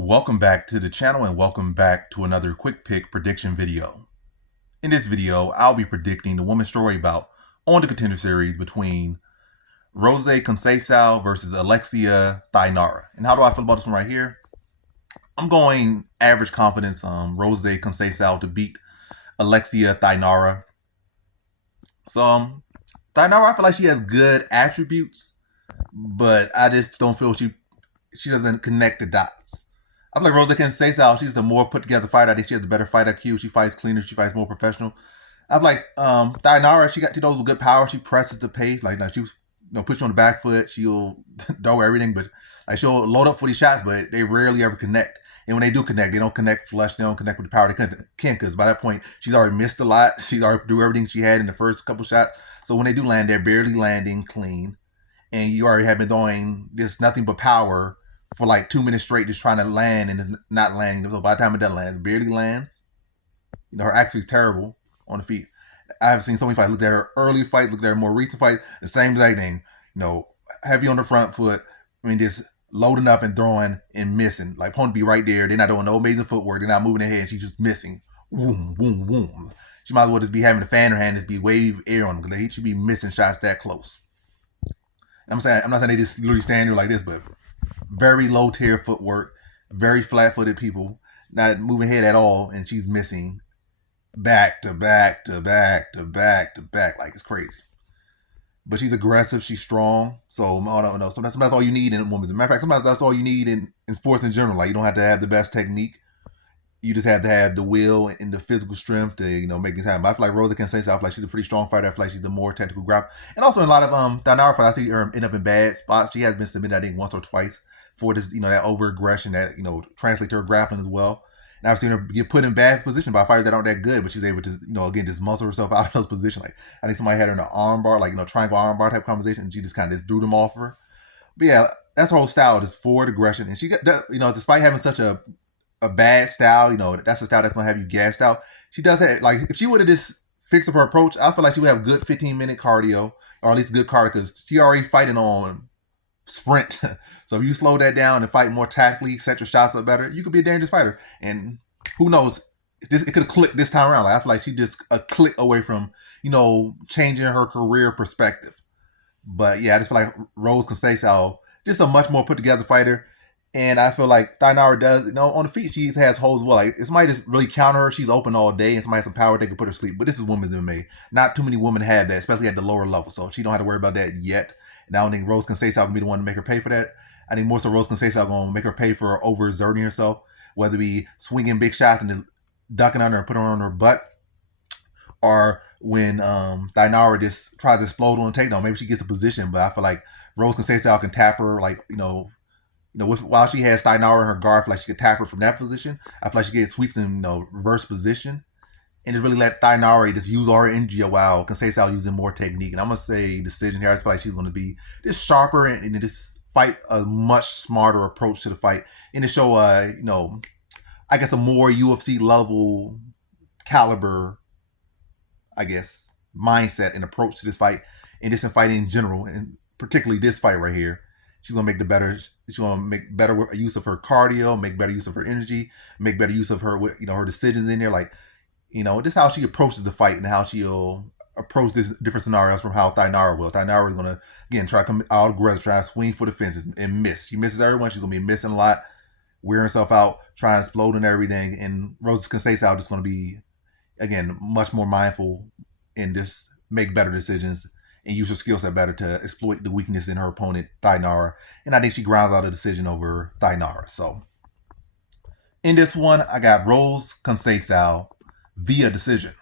Welcome back to the channel and welcome back to another quick pick prediction video. In this video, I'll be predicting the women's story bout on the Contender Series between Rose Conceicao versus Alexis Thainara. And how do I feel about this one right here? I'm going average confidence Rose Conceicao to beat Alexis Thainara. So Thainara, I feel like she has good attributes, but I just don't feel she doesn't connect the dots. I feel like Rose Conceicao, she's the more put together fighter. I think she has the better fight IQ. She fights cleaner. She fights more professional. I feel like Thainara, she knows with good power. She presses the pace. Like she push you on the back foot. She'll throw everything, but like she'll load up for these shots, but they rarely ever connect. And when they do connect, they don't connect flush. They don't connect with the power they can, because by that point, she's already missed a lot. She's already do everything she had in the first couple shots. So when they do land, they're barely landing clean. And you already have been throwing just nothing but power for like 2 minutes straight, just trying to land and it's not landing. So by the time it does land, it barely lands. Her accuracy is terrible on the feet. I have seen so many fights. Looked at her early fight, looked at her more recent fight, the same exact thing. Heavy on the front foot. I mean, just loading up and throwing and missing. Like opponent be right there. They're not doing no amazing footwork. They're not moving their head. She's just missing. Boom, boom, boom. She might as well just be having the fan in her hand, just be wave air on them, because they should be missing shots that close. I'm not saying they just literally stand there like this, but very low tier footwork, very flat footed people, not moving head at all, and she's missing back to back to back to back to back. Like it's crazy. But she's aggressive, she's strong. So I don't know. Sometimes that's all you need in a woman. As a matter of fact, sometimes that's all you need in sports in general. Like you don't have to have the best technique. You just have to have the will and the physical strength to, make this happen. But I feel like Rose Conceicao, I feel like she's a pretty strong fighter. I feel like she's the more technical grappler. And also in a lot of Thainara fights, I see her end up in bad spots. She has been submitted, I think, once or twice for this, that over aggression that, translates to her grappling as well. And I've seen her get put in bad position by fighters that aren't that good, but she's able to, again, just muscle herself out of those positions. Like I think somebody had her in an arm bar, like, triangle arm bar type conversation, and she just kind of threw them off of her. But yeah, that's her whole style, is forward aggression. And she got, despite having such a bad style, that's a style that's going to have you gassed out. She does that. Like if she would have just fixed up her approach, I feel like she would have good 15-minute cardio, or at least good cardio, because she already fighting on sprint. So if you slow that down and fight more tactically, set your shots up better, you could be a dangerous fighter. And who knows, it could have clicked this time around. Like I feel like she just a click away from, changing her career perspective. But yeah, I just feel like Rose Conceicao, just a much more put together fighter. And I feel like Thainara does, on the feet, she has holes as well. Like, if somebody just really counter her, she's open all day, and somebody has some power, they can put her to sleep. But this is women's MMA. Not too many women have that, especially at the lower level. So she don't have to worry about that yet. And I don't think Rose Conceicao can be the one to make her pay for that. I think more so Rose Conceicao going to make her pay for overexerting herself, whether it be swinging big shots and just ducking under and putting her on her butt, or when Thainara just tries to explode on a takedown. Maybe she gets a position, but I feel like Rose Conceicao can tap her, like, while she has Thainara in her guard, I feel like she could tap her from that position. I feel like she gets sweeps in, reverse position, and just really let Thainara just use all her energy while Conceicao using more technique. And I'm going to say decision here. I feel like she's going to be just sharper and just fight a much smarter approach to the fight, and to show, I guess a more UFC level caliber, I guess, mindset and approach to this fight, and just in fighting in general, and particularly this fight right here. She's gonna make better use of her cardio, make better use of her energy, make better use of her, her decisions in there. Like, just how she approaches the fight and how she'll approach this different scenarios from how Thainara will. Thainara is gonna, again, try to come out aggressive, try to swing for the fences and miss. She misses everyone. She's gonna be missing a lot, wearing herself out, trying to explode and everything. And Rose Conceicao just gonna be, again, much more mindful and just make better decisions and use her skill set better to exploit the weakness in her opponent, Thainara. And I think she grounds out a decision over Thainara. So in this one, I got Rose Conceicao via decision.